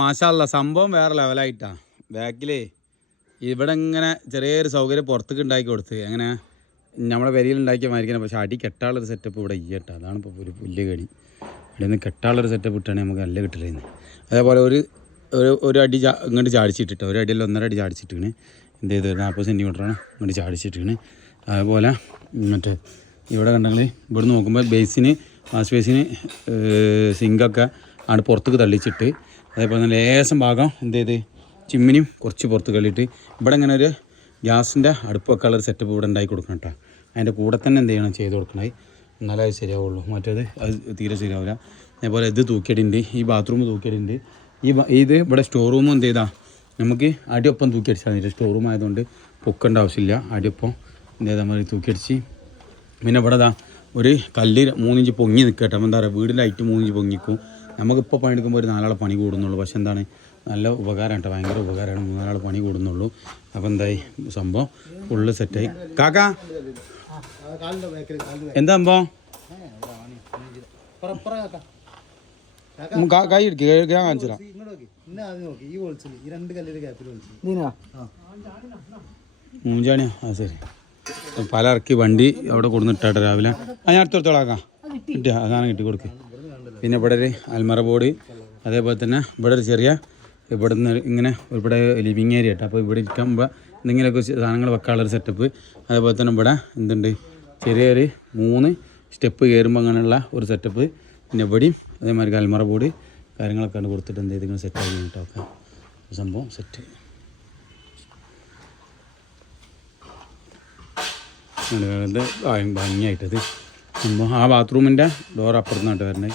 മാഷാ അല്ലാ സംഭവം വേറെ ലെവലായിട്ടാ. ബാക്കിലേ ഇവിടെ ഇങ്ങനെ ചെറിയൊരു സൗകര്യം പുറത്തേക്ക് ഉണ്ടാക്കി കൊടുത്ത് അങ്ങനെ നമ്മളെ പെരിയിൽ ഉണ്ടാക്കിയ മാതിരിക്കണം. പക്ഷെ അടി കെട്ടാനുള്ളൊരു സെറ്റപ്പ് ഇവിടെ ഇയ്യട്ടാ. അതാണ് ഇപ്പോൾ ഒരു പുല്ല് കടി. ഇവിടെ നിന്ന് കെട്ടാനുള്ളൊരു സെറ്റപ്പ് ഇട്ടാണെങ്കിൽ നമുക്ക് നല്ല കിട്ടില്ലായിരുന്നു. അതേപോലെ ഒരു അടി ഇങ്ങോട്ട് ചാടിച്ചിട്ടിട്ട് ഒരു അടിയല്ല 1.5 അടി ചാടിച്ചിട്ടാണ് എന്ത് ചെയ്ത് 40 സെൻറ്റിമീറ്ററാണ് ഇങ്ങോട്ട് ചാടിച്ചിട്ടാണ്. അതേപോലെ മറ്റേ ഇവിടെ കണ്ടെങ്കിൽ ഇവിടുന്ന് നോക്കുമ്പോൾ വാഷ് ബേസിന് സിങ്കൊക്കെ ആണ് പുറത്തേക്ക് തള്ളിച്ചിട്ട് അതേപോലെ തന്നെ ലേശം ഭാഗം എന്ത് ചെയ്ത് ചിമ്മിനും കുറച്ച് പുറത്ത് കളിയിട്ട് ഇവിടെ ഇങ്ങനെ ഒരു ഗ്യാസിൻ്റെ അടുപ്പൊക്കെ ഉള്ളൊരു സെറ്റപ്പ് ഇവിടെ ഉണ്ടാക്കി കൊടുക്കണം കേട്ടോ. അതിൻ്റെ കൂടെ തന്നെ എന്ത് ചെയ്യണം ചെയ്ത് കൊടുക്കണേ, എന്നാലേ അത് ശരിയാവുള്ളൂ. മറ്റേത് അത് തീരെ ശരിയാവില്ല. അതേപോലെ ഇത് തൂക്കിയിട്ടുണ്ട്, ഈ ബാത്റൂം തൂക്കിയിട്ടുണ്ട്. ഇത് ഇവിടെ സ്റ്റോർ റൂം എന്ത് ചെയ്താൽ നമുക്ക് അടിയൊപ്പം തൂക്കിയടിച്ചാൽ മതി. സ്റ്റോർ റൂം ആയതുകൊണ്ട് പൊക്കേണ്ട ആവശ്യമില്ല. അടിയൊപ്പം എന്ത് ചെയ്താൽ മതി തൂക്കിയടിച്ച്. പിന്നെ ഇവിടെ ഒരു കല്ല് 3 ഇഞ്ച് പൊങ്ങി നിൽക്കുക കേട്ടോ. അപ്പോൾ എന്താ പറയുക വീടിൻ്റെ ഹൈറ്റ് 3 ഇഞ്ച് പൊങ്ങിക്കും. നമുക്കിപ്പോൾ പണിയെടുക്കുമ്പോൾ ഒരു 4 ആളെ പണി കൂടുന്നുള്ളൂ. പക്ഷെ എന്താണ് നല്ല ഉപകാരം കേട്ടോ, ഭയങ്കര ഉപകാരമാണ്. 3 ആൾ പണി കൂടുന്നുള്ളൂ. അപ്പോൾ എന്തായി സംഭവം ഫുള്ള് സെറ്റായി. കാക്കാ എന്താ സംഭവം കൈ ഇടിക്കുക ഞാൻ കാണിച്ചില്ല. മൂഞ്ചാണിയാ ശരി. പല ഇറക്കി വണ്ടി അവിടെ കൊടുന്നിട്ടാട്ടെ രാവിലെ. ഞാൻ അടുത്തോളാക്കാം കിട്ടിയ അതാണ് കിട്ടി കൊടുക്കുക. പിന്നെ ഇവിടെ ഒരു അൽമറ ബോർഡ്, അതേപോലെ തന്നെ ഇവിടെ ഒരു ചെറിയ ഇവിടെ നിന്ന് ഇങ്ങനെ ഇവിടെ ലിവിങ് ഏരിയ കേട്ടോ. അപ്പോൾ ഇവിടെ ഇരിക്കുമ്പോൾ എന്തെങ്കിലുമൊക്കെ സാധനങ്ങൾ വെക്കാനുള്ളൊരു സെറ്റപ്പ്. അതേപോലെ തന്നെ ഇവിടെ എന്തുണ്ട് ചെറിയൊരു 3 സ്റ്റെപ്പ് കയറുമ്പോൾ അങ്ങനെയുള്ള ഒരു സെറ്റപ്പ്. പിന്നെ ഇവിടെയും അതേമാതിരി അൽമറ ബോർഡ് കാര്യങ്ങളൊക്കെ ആണ് കൊടുത്തിട്ട് എന്ത് ചെയ്ത് ഇങ്ങനെ സെറ്റാക്കി കേട്ടോ. സംഭവം സെറ്റ് ഭംഗിയായിട്ടത് സംഭവം. ആ ബാത്റൂമിൻ്റെ ഡോർ അപ്പുറത്തുനിന്നായിട്ട് വരണേ.